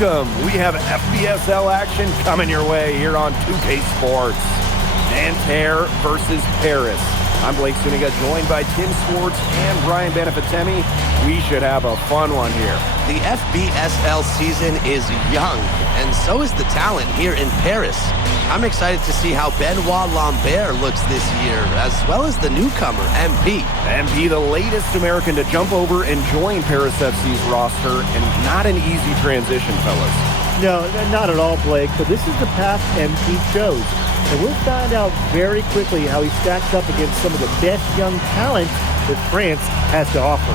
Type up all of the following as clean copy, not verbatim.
welcome. We have FBSL action coming your way here on 2K Sports. Nanterre versus Paris. I'm Blake Suniga, joined by Tim Swartz and Brian Benefatemi. We should have a fun one here. The FBSL season is young, and so is the talent here in Paris. I'm excited to see how Benoit Lambert looks this year, as well as the newcomer, MP. MP, the latest American to jump over and join Paris FC's roster, and not an easy transition, fellas. No, not at all, Blake, but this is the path MP chose. And we'll find out very quickly how he stacks up against some of the best young talent that France has to offer.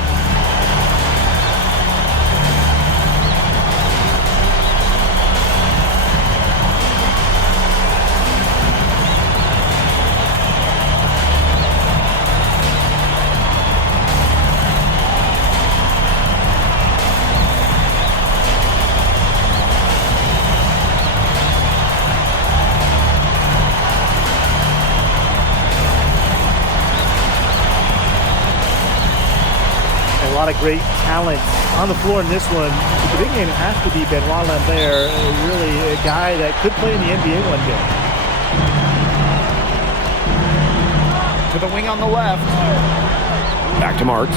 A lot of great talent on the floor in this one. The big name has to be Benoit Lambert, really a guy that could play in the NBA one day. To the wing on the left. Back to Marks.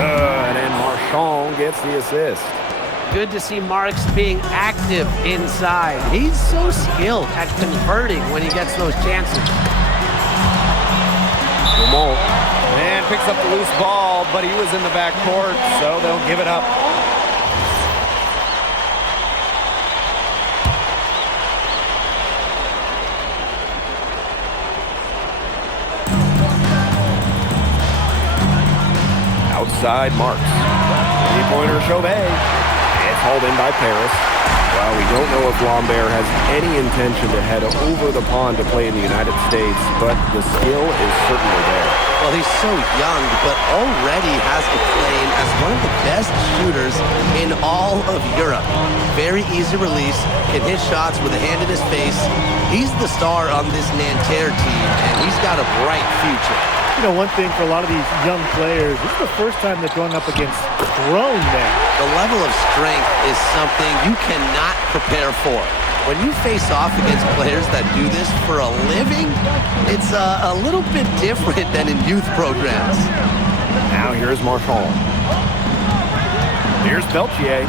Good, and Marchand gets the assist. Good to see Marks being active inside. He's so skilled at converting when he gets those chances. Dumont. And picks up the loose ball, but he was in the back court, so they'll give it up. Outside Marks. Three-pointer Chauvet. It's hauled in by Paris. Well, we don't know if Lambert has any intention to head over the pond to play in the United States, but the skill is certainly there. Well, he's so young, but already has a claim as one of the best shooters in all of Europe. Very easy release, can hit shots with a hand in his face. He's the star on this Nanterre team, and he's got a bright future. You know, one thing for a lot of these young players, this is the first time they're going up against grown men. The level of strength is something you cannot prepare for. When you face off against players that do this for a living, it's a little bit different than in youth programs. Now here's Marchand. Here's Peltier.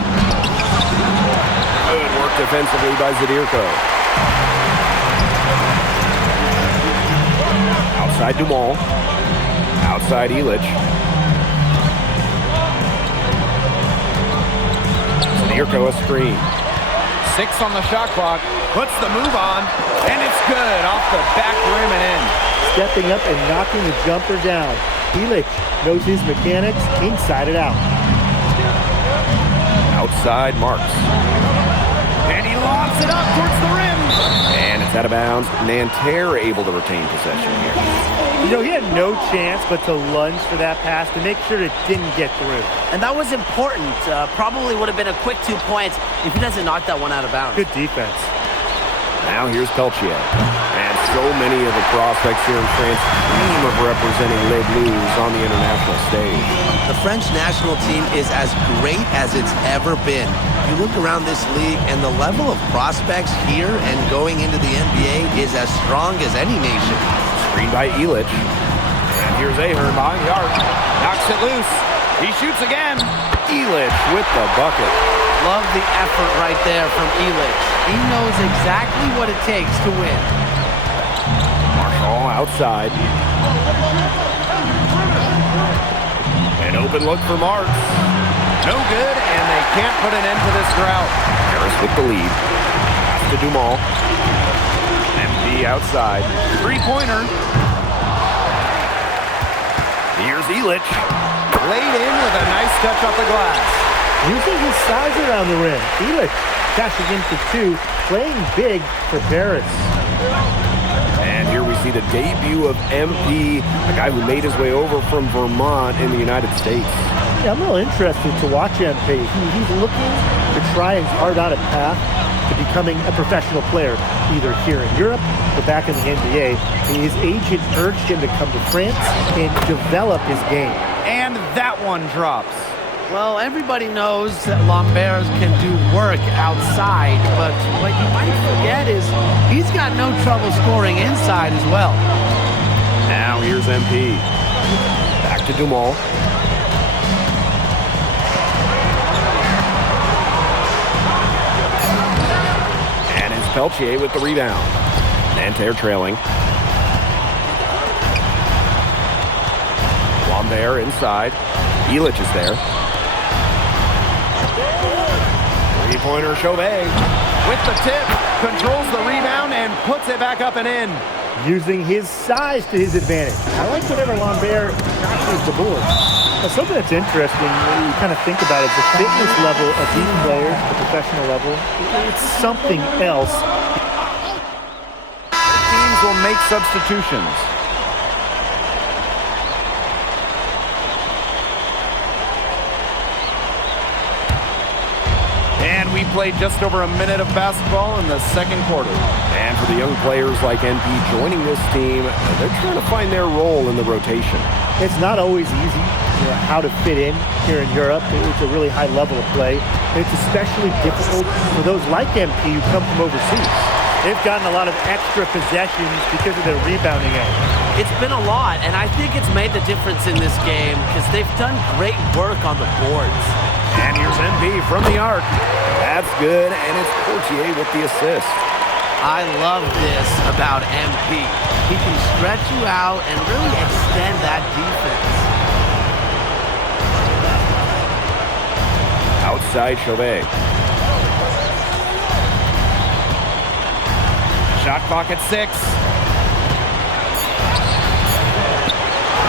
Good work defensively by Zadirko. Outside Dumont. Outside Illich. Zadirko a screen. 6 on the shot clock, puts the move on, and it's good off the back rim and in. Stepping up and knocking the jumper down. Illich knows his mechanics inside and out. Outside Marks. And he lobs it up towards the rim. And it's out of bounds. Nanterre able to retain possession here. You know, he had no chance but to lunge for that pass to make sure it didn't get through. And that was important. Probably would have been a quick 2 points if he doesn't knock that one out of bounds. Good defense. Now here's Peltier. And so many of the prospects here in France dream of representing Les Bleus on the international stage. The French national team is as great as it's ever been. You look around this league, and the level of prospects here and going into the NBA is as strong as any nation. Screen by Illich. And here's Ahern behind the arc. Knocks it loose. He shoots again. Illich with the bucket. Love the effort right there from Illich. He knows exactly what it takes to win. Marchand outside. An open look for Marks. No good, and they can't put an end to this drought. Paris with the lead. Pass to Dumont. MP outside. Three-pointer. Here's Illich. Laid in with a nice touch off the glass. Using his size around the rim. Illich cashing in for 2, playing big for Paris. And here we see the debut of MP, a guy who made his way over from Vermont in the United States. Yeah, I'm real interested to watch MP. He's looking to try and carve out a path to becoming a professional player, either here in Europe or back in the NBA. His agent urged him to come to France and develop his game. And that one drops. Well, everybody knows that Lambert can do work outside, but what you might forget is he's got no trouble scoring inside as well. Now here's MP. Back to Dumont. And it's Peltier with the rebound. Nanterre trailing. Lambert inside. Illich is there. Three-pointer Chauvet. With the tip, controls the rebound and puts it back up and in. Using his size to his advantage. I like whenever Lambert captures the board. Now, something that's interesting when you kind of think about it, the fitness level of these players, the professional level, it's something else. Teams will make substitutions. And we played just over a minute of basketball in the second quarter. And for the young players like NP joining this team, they're trying to find their role in the rotation. It's not always easy, how to fit in here in Europe. It's a really high level of play. It's especially difficult for those like MP who come from overseas. They've gotten a lot of extra possessions because of their rebounding edge. It's been a lot, and I think it's made the difference in this game because they've done great work on the boards. And here's MP from the arc. That's good, and it's Portier with the assist. I love this about MP. He can stretch you out and really extend that defense. Outside Chauvet. Shot clock at 6.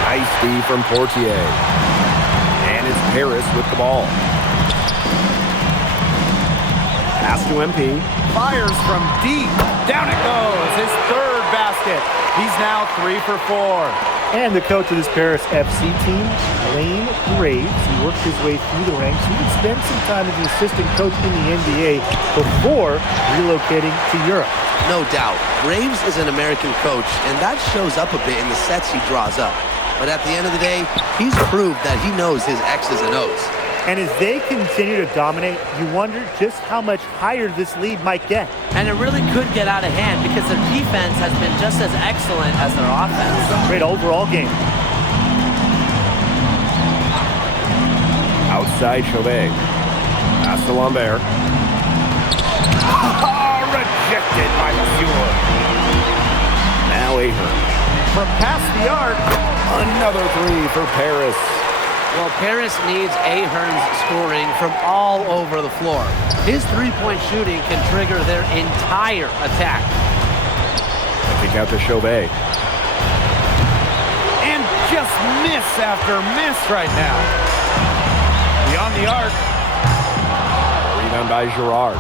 Nice D from Portier. And it's Paris with the ball. Pass to MP. Fires from deep. Down it goes. His third basket. He's now 3 for 4. And the coach of this Paris FC team, Lane Graves, he worked his way through the ranks. He would spend some time as an assistant coach in the NBA before relocating to Europe. No doubt, Graves is an American coach, and that shows up a bit in the sets he draws up. But at the end of the day, he's proved that he knows his X's and O's. And as they continue to dominate, you wonder just how much higher this lead might get. And it really could get out of hand because their defense has been just as excellent as their offense. Great overall game. Outside Chauvet. Pass to Lambert. Rejected by Mesure. Now Ahern. From past the arc. Another three for Paris. Well, Paris needs Ahern's scoring from all over the floor. His three-point shooting can trigger their entire attack. Kick out to Chauvet. And just miss after miss right now. Beyond the arc. Rebound by Girard.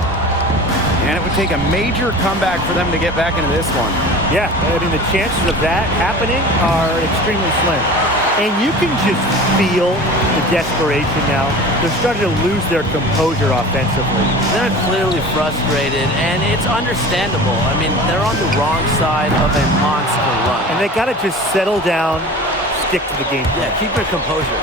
And it would take a major comeback for them to get back into this one. Yeah, I mean, the chances of that happening are extremely slim. And you can just feel the desperation now. They're starting to lose their composure offensively. They're clearly frustrated, and it's understandable. I mean, they're on the wrong side of a monster run. And they got to just settle down, stick to the game. Yeah, keep your composure.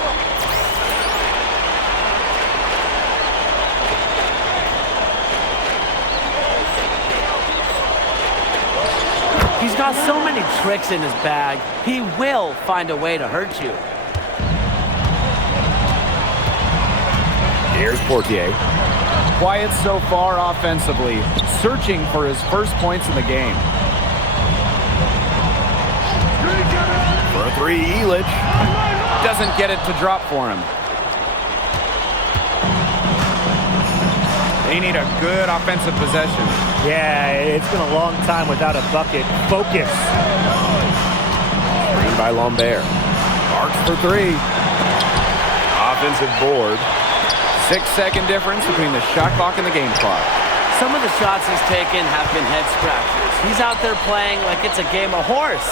He's got so many tricks in his bag, he will find a way to hurt you. Here's Portier. Quiet so far offensively, searching for his first points in the game. For a three, Illich. Doesn't get it to drop for him. They need a good offensive possession. Yeah, it's been a long time without a bucket. Focus. Screen by Lambert. Marks for three. Offensive board. 6-second difference between the shot clock and the game clock. Some of the shots he's taken have been head scratchers. He's out there playing like it's a game of horse.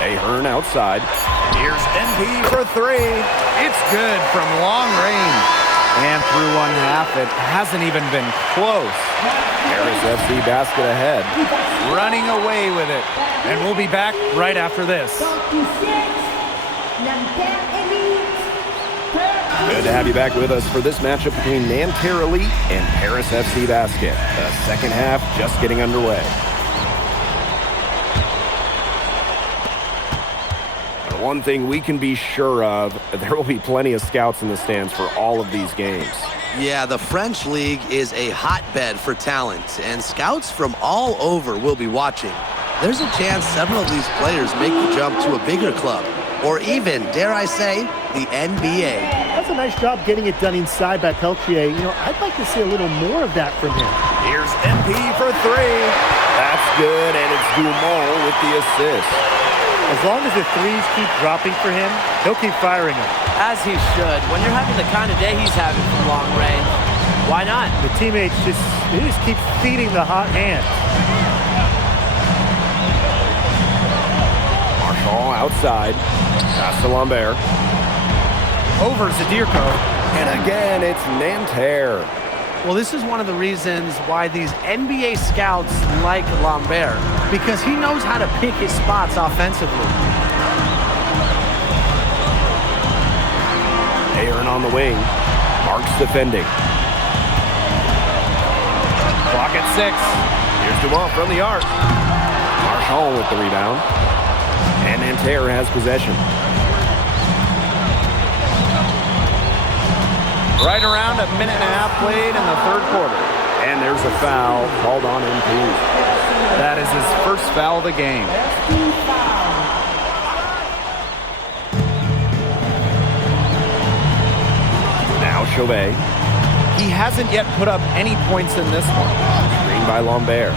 Ahern outside. Here's MP for three. It's good from long range. And through one half, it hasn't even been close. Paris FC basket ahead. Running away with it. And we'll be back right after this. Good to have you back with us for this matchup between Nanterre Elite and Paris FC Basket. The second half just getting underway. The one thing we can be sure of, there will be plenty of scouts in the stands for all of these games. Yeah, the French League is a hotbed for talent, and scouts from all over will be watching. There's a chance several of these players make the jump to a bigger club, or even, dare I say, the NBA. That's a nice job getting it done inside by Peltier. You know, I'd like to see a little more of that from him. Here's MP for three. That's good, and it's Dumont with the assist. As long as the threes keep dropping for him, he'll keep firing them. As he should. When you're having the kind of day he's having from long range, why not? The teammates just keep feeding the hot hand. Marshall outside. Pass to Lambert. Over Zadirko. And again, it's Nanterre. Well, this is one of the reasons why these NBA scouts like Lambert, because he knows how to pick his spots offensively. Aaron on the wing. Marks defending. Clock at 6. Here's Dumont from the arc. Marshall with the rebound. And Nanterre has possession. Right around a minute and a half played in the third quarter. And there's a foul called on MP. That is his first foul of the game. Now Chauvet. He hasn't yet put up any points in this one. Screen by Lambert.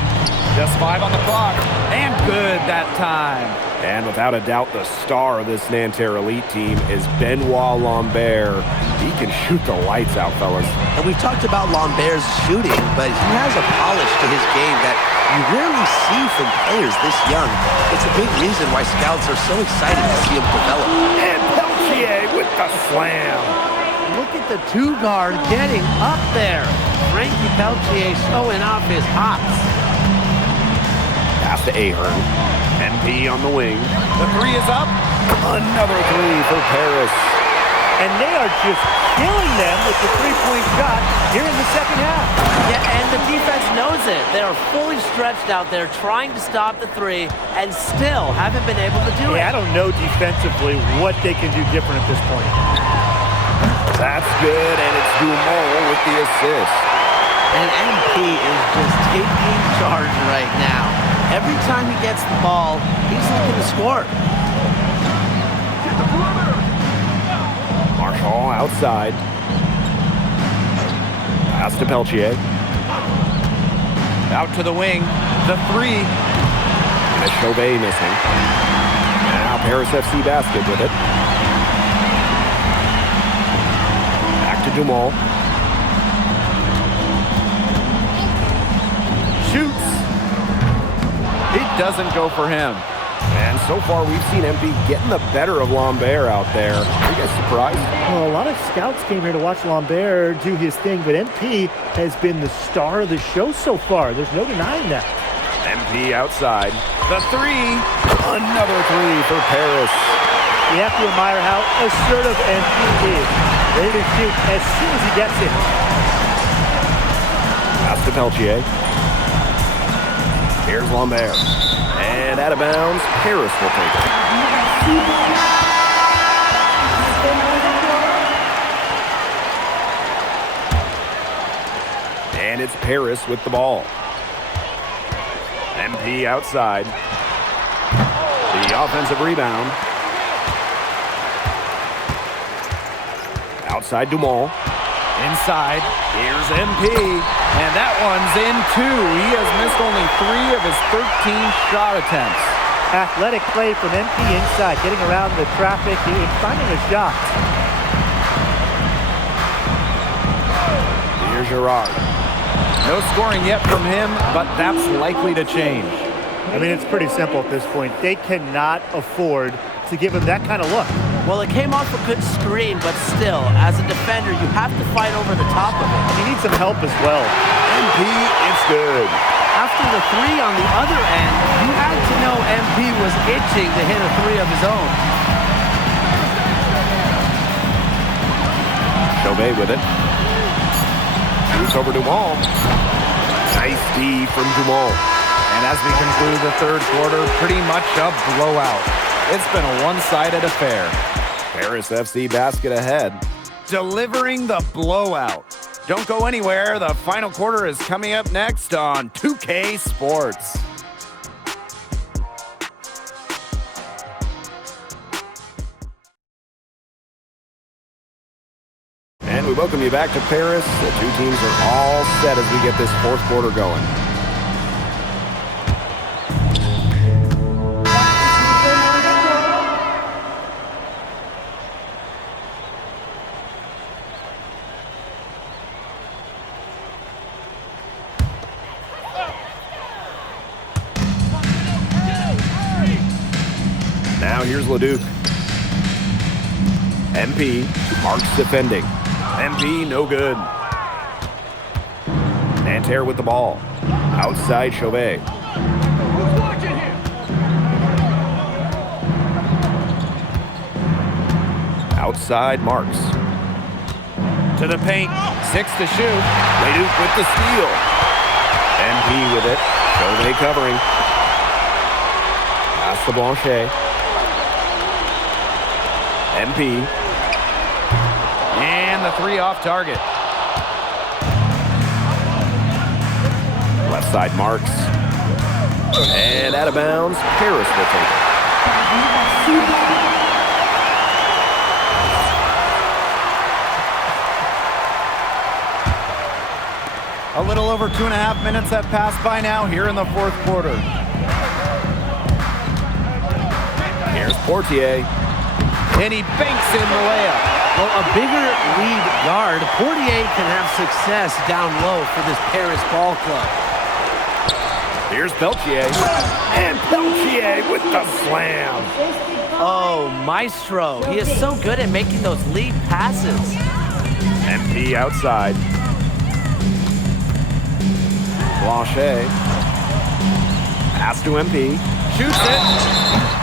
Just 5 on the clock. And good that time. And without a doubt, the star of this Nanterre Elite team is Benoit Lambert. He can shoot the lights out, fellas. And we've talked about Lambert's shooting, but he has a polish to his game that you rarely see from players this young. It's a big reason why scouts are so excited to see him develop. And Peltier with the slam. Look at the two guard getting up there. Frankie Peltier showing off his hops. Pass to Ahern. MP on the wing. The 3 is up. Another 3 for Paris. And they are just killing them with the three-point shot here in the second half. Yeah, and the defense knows it. They are fully stretched out there trying to stop the 3 and still haven't been able to do it. I don't know defensively what they can do different at this point. That's good, and it's Dumont with the assist. And MP is just taking charge right now. Every time he gets the ball, he's looking to score. Marshall outside. Pass to Peltier. Out to the wing. The 3. And Chauvet missing. Now Paris FC Basket with it. Back to Dumont. Shoots. It doesn't go for him. And so far, we've seen MP getting the better of Lambert out there. Are you guys surprised? Well, a lot of scouts came here to watch Lambert do his thing, but MP has been the star of the show so far. There's no denying that. MP outside. The 3. Another 3 for Paris. You have to admire how assertive MP is. Ready to shoot as soon as he gets it. Pass to Peltier. Here's Lambert. And out of bounds, Paris will take it. And it's Paris with the ball. MP outside. The offensive rebound. Outside Dumont. Inside. Here's MP. And that one's in 2. He has missed only 3 of his 13 shot attempts. Athletic play from MP inside, getting around the traffic and finding a shot. Here's Girard. No scoring yet from him, but that's likely to change. I mean, it's pretty simple at this point. They cannot afford to give him that kind of look. Well, it came off a good screen, but still, as a defender, you have to fight over the top of it. He needs some help as well. MP, it's good. After the 3 on the other end, you had to know MP was itching to hit a 3 of his own. Chauvet with it. Shoots over Dumont. Nice D from Dumont. And as we conclude the third quarter, pretty much a blowout. It's been a one-sided affair. Paris FC basket ahead. Delivering the blowout. Don't go anywhere. The final quarter is coming up next on 2K Sports. And we welcome you back to Paris. The two teams are all set as we get this fourth quarter going. Now here's Leduc. MP, Marks defending. MP, no good. Nanterre with the ball. Outside Chauvet. Outside Marks. To the paint. 6 to shoot. Leduc with the steal. MP with it. Chauvet covering. Pass to Blanchet. MP. And the three off target. Left side Marks. And out of bounds. Paris will take it. A little over 2.5 minutes have passed by now here in the fourth quarter. Here's Portier. And he banks in the layup. Well, a bigger lead guard, Portier can have success down low for this Paris ball club. Here's Peltier. And Peltier with the slam. Oh, maestro. He is so good at making those lead passes. MP outside. Blanchet. Pass to MP. Shoots it.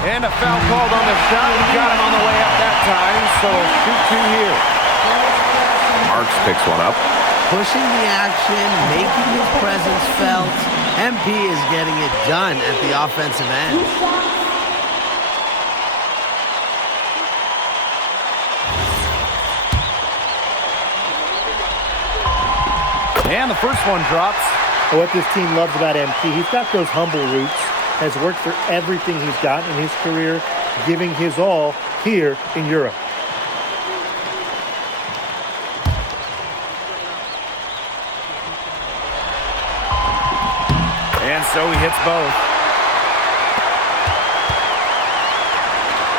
And a foul called on the shot. He got him on the way up that time, so shoot two here. Marks picks one up. Pushing the action, making his presence felt. MP is getting it done at the offensive end. And the first one drops. What this team loves about MP, he's got those humble roots, has worked for everything he's got in his career, giving his all here in Europe. And so he hits both.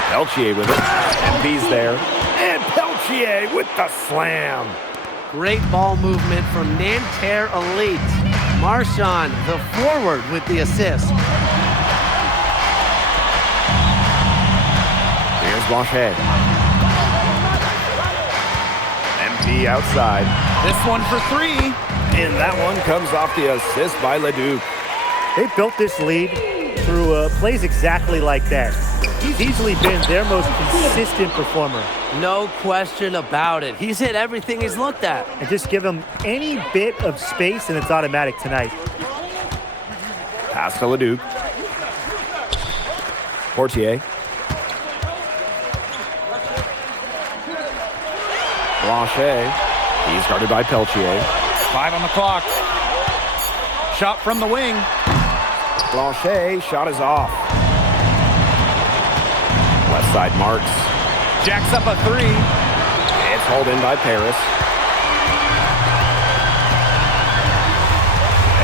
Peltier with it. MP's there. And Peltier with the slam. Great ball movement from Nanterre Elite. Marchand, the forward, with the assist. Here's Blanchet. MP outside. This one for three. And that one comes off the assist by Leduc. They built this lead through plays exactly like that. He's easily been their most consistent performer. No question about it. He's hit everything he's looked at. And just give him any bit of space and it's automatic tonight. Pass to Leduc. Portier. Blanchet. He's guarded by Peltier. 5 on the clock. Shot from the wing. Blanchet, shot is off. Left side Marks. Jacks up a three. It's hauled in by Paris.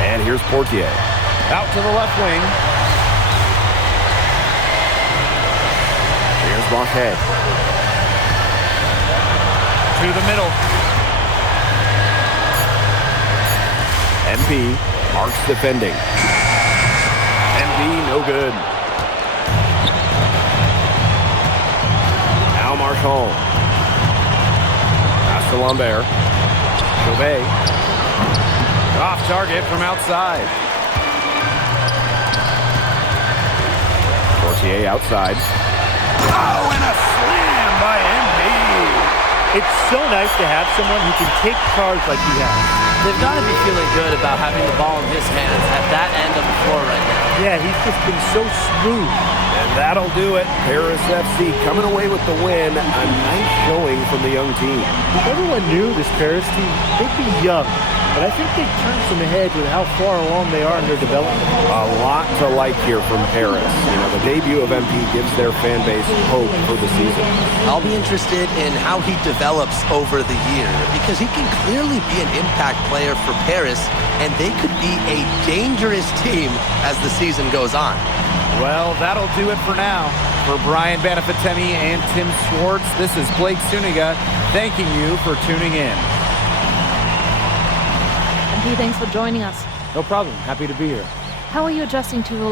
And here's Portier. Out to the left wing. Here's Blanchet. To the middle. MP, Marks defending. MP, no good. Now Marchand. Pass to Lambert. Chauvet. Off target from outside. Portier outside. Oh, and a slam by MP. It's so nice to have someone who can take charge like he has. They've got to be feeling good about having the ball in his hands at that end of the floor right now. Yeah, he's just been so smooth. And that'll do it. Paris FC coming away with the win. A nice showing from the young team. Everyone knew this Paris team, they'd be young, but I think they turned some ahead with how far along they are in their development. A lot to like here from Paris. You know, the debut of MP gives their fan base hope for the season. I'll be interested in how he develops over the year because he can clearly be an impact player for Paris, and they could be a dangerous team as the season goes on. Well, that'll do it for now. For Brian Banafitemi and Tim Schwartz, this is Blake Suniga thanking you for tuning in. MP, thanks for joining us. No problem. Happy to be here. How are you adjusting to the